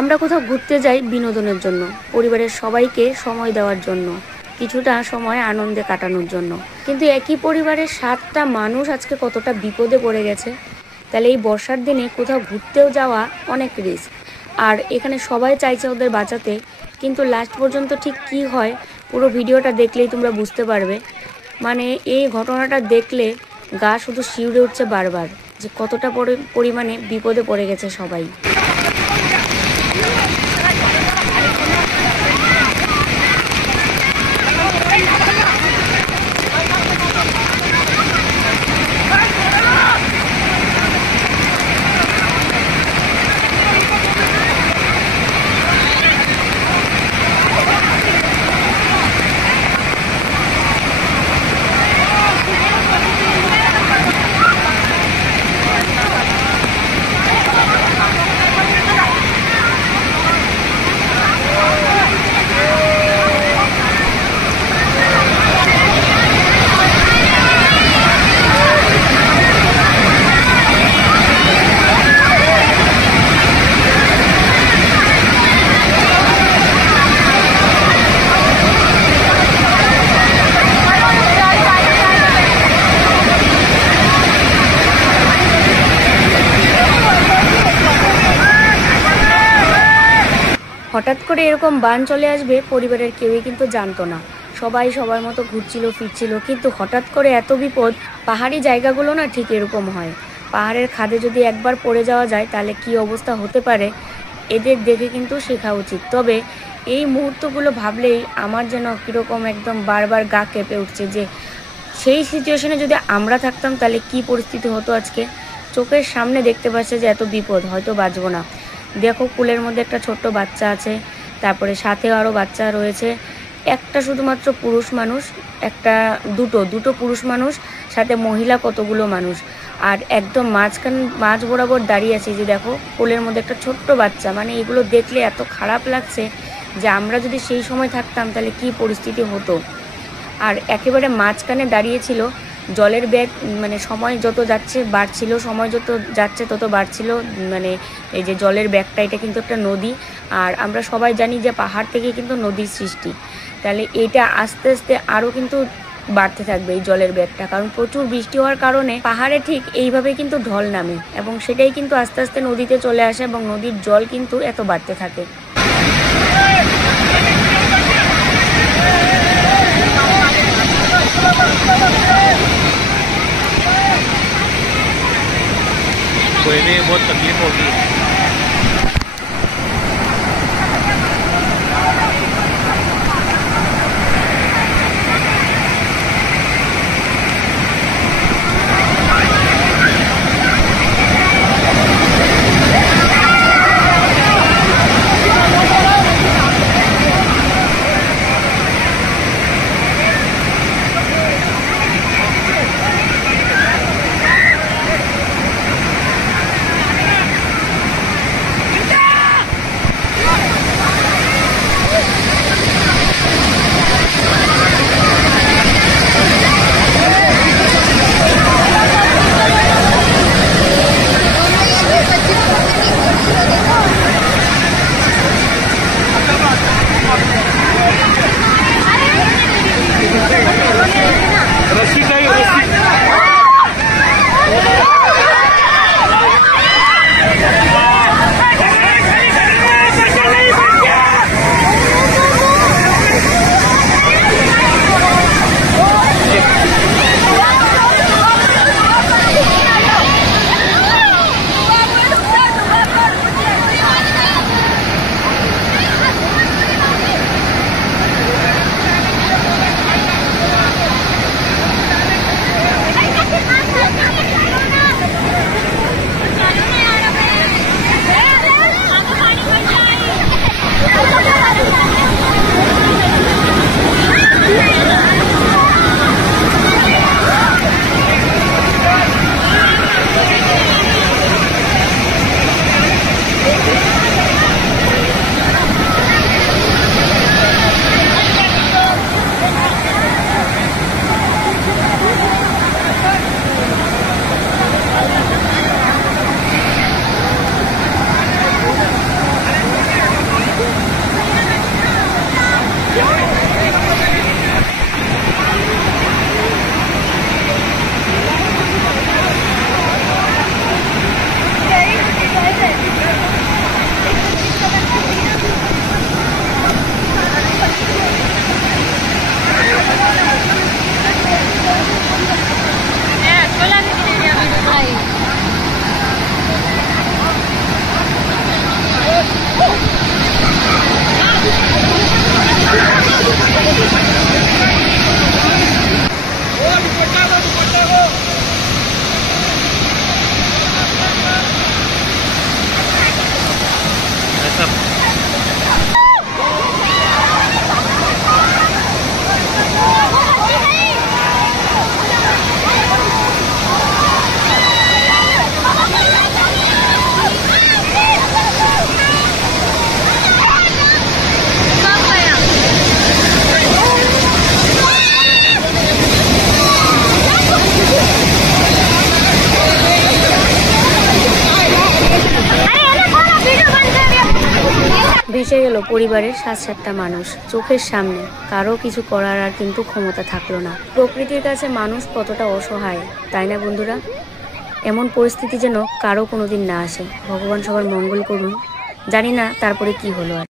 আমরা কোথাও ঘুরতে যাই বিনোদনের জন্য, পরিবারের সবাইকে সময় দেওয়ার জন্য, কিছুটা সময় আনন্দে কাটানোর জন্য। কিন্তু একই পরিবারের 7টা মানুষ আজকে কতটা বিপদে পড়ে গেছে। তাহলে এই বর্ষার দিনে কোথাও ঘুরতেও যাওয়া অনেক রিস্ক। আর এখানে সবাই চাইছে ওদের বাঁচাতে, কিন্তু লাস্ট পর্যন্ত ঠিক কি হয় পুরো ভিডিওটা দেখলেই তোমরা বুঝতে পারবে। মানে এই ঘটনাটা দেখলে গা শুধু শিউরে উঠছে বারবার, যে কতটা পরিমাণে বিপদে পড়ে গেছে সবাই। হঠাৎ করে এরকম বান চলে আসবে পরিবারের কেউই কিন্তু জানতো না। সবাই সবার মতো ঘুরছিল ফিরছিল, কিন্তু হঠাৎ করে এত বিপদ। পাহাড়ি জায়গাগুলো না ঠিক এরকম হয়, পাহাড়ের খাদে যদি একবার পড়ে যাওয়া যায় তাহলে কি অবস্থা হতে পারে এদের দেখে কিন্তু শেখা উচিত। তবে এই মুহূর্তগুলো ভাবলেই আমার যেন কীরকম একদম বারবার গা কেঁপে উঠছে, যে সেই সিচুয়েশনে যদি আমরা থাকতাম তাহলে কি পরিস্থিতি হতো আজকে। চোখের সামনে দেখতে পাচ্ছে যে এত বিপদ, হয়তো বাঁচবো না। দেখো কুলের মধ্যে একটা ছোট্ট বাচ্চা আছে, তারপরে সাথেও আরও বাচ্চা রয়েছে, একটা শুধুমাত্র পুরুষ মানুষ, দুটো পুরুষ মানুষ, সাথে মহিলা কতগুলো মানুষ, আর একদম মাঝ বরাবর দাঁড়িয়ে আছে। যে দেখো কোলের মধ্যে একটা ছোট্ট বাচ্চা, মানে এগুলো দেখলে এত খারাপ লাগছে যে আমরা যদি সেই সময় থাকতাম তাহলে কি পরিস্থিতি হতো। আর একেবারে মাঝখানে দাঁড়িয়েছিল, জলের ব্যাগ, মানে সময় যত যাচ্ছে বাড়ছিল, সময় যত যাচ্ছে তত বাড়ছিল। মানে এই যে জলের ব্যাগটা, এটা কিন্তু একটা নদী, আর আমরা সবাই জানি যে পাহাড় থেকে কিন্তু নদীর সৃষ্টি। তাহলে এটা আস্তে আস্তে আরও কিন্তু বাড়তে থাকবে এই জলের ব্যাগটা, কারণ প্রচুর বৃষ্টি হওয়ার কারণে পাহাড়ে ঠিক এইভাবে কিন্তু ঢল নামে, এবং সেটাই কিন্তু আস্তে আস্তে নদীতে চলে আসে, এবং নদীর জল কিন্তু এত বাড়তে থাকে। कोई भी बहुत तकलीफ होगी। ভেসে গেল পরিবারের 7-7টা মানুষ চোখের সামনে। কারো কিছু করার আর কিন্তু ক্ষমতা থাকলো না। প্রকৃতির কাছে মানুষ কতটা অসহায়, তাই না বন্ধুরা? এমন পরিস্থিতি যেন কারো কোনোদিন না আসে। ভগবান সবার মঙ্গল করুন। জানি না তারপরে কি হলো আর।